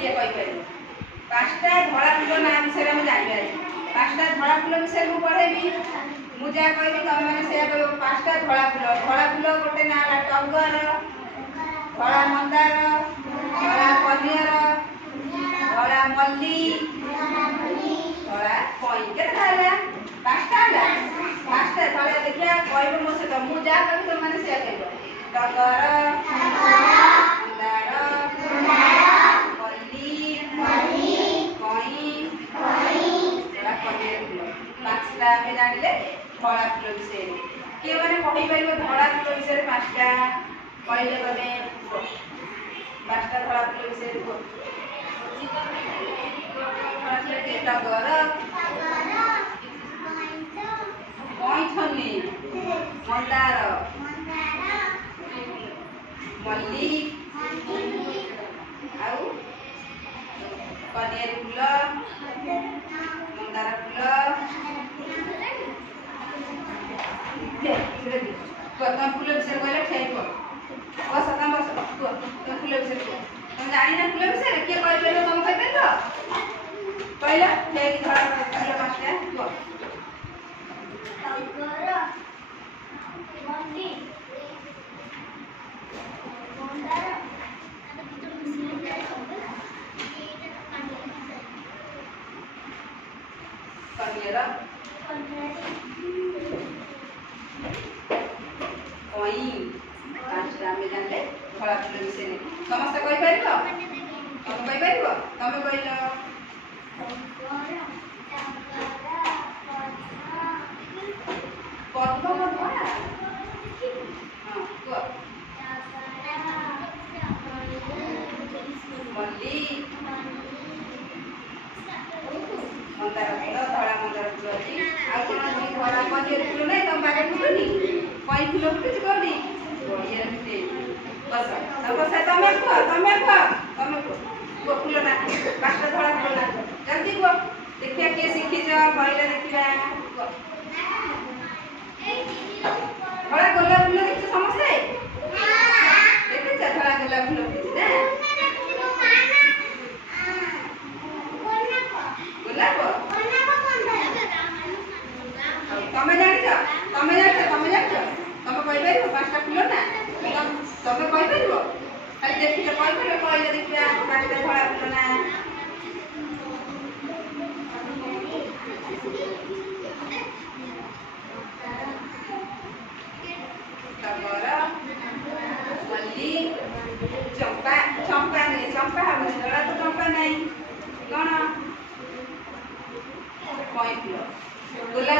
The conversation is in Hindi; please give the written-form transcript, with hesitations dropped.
किए कहि पारि पांचटा धड़ा फूल नाम विषय हम जानि पांचटा धड़ा फूल विषय मु पढ़ेबी मु जा कहबी तुम माने से कहबो पांचटा धड़ा फूल गोटे ना टगर धड़ा मंदार धड़ा कनियर धड़ा मल्ली धड़ा कई केते हला पांचटा थले देखिया कहबो मो से मु जा कहबी तुम माने से कहबो टगर मंदार मल्ली कई धड़ा कनियर फूल पांचटा में जानिले धड़ा फूल विषय किए मैंने कही पार धड़ा फूल विषय पांचटा कहले गले पांचटा धड़ा फूल विषय टगर पैठनी मंदार मल्ली आउ कनियर फूल मंदार तुम फूल विषय कहले ठीक बस तुम बस तुम फूल विषय तुम जानी ना फूल विषय किए कह तुम कह कहला ठीक धड़ा फूल पांचटा कनियर कई पांचटा में जानले धड़ा फूल विषय समस्त कहि पारिबो तुम कहि पारिबो तुम कहलो पद्म धड़ा हां को मल्ली मंदार फूल धड़ा मंदार फूल अछि आ कोन धड़ा कनियर फूल नै तुम बागे फूलनी कई फूल फुटि कोनी बढ़िया रे बस तमे को फूल ना पांचटा धड़ा फूल ना जल्दी को देखिया के सीखी जा पहिले देखिबा धड़ा गोलाप फूल देखि समझले देखि जा धड़ा गोलाप फूल ना गोलाप तमे जानि छ तमे कहि पारिबो पांचटा फूल ना तमे कहि पारिबो खाली देखि कहि पारिबो पहिले देखिया पांचटा धड़ा फूल ना टगर मल्ली चंपा नहीं चंपा हम धड़ा तो चंपा नहीं कौन कई फूल गोलाप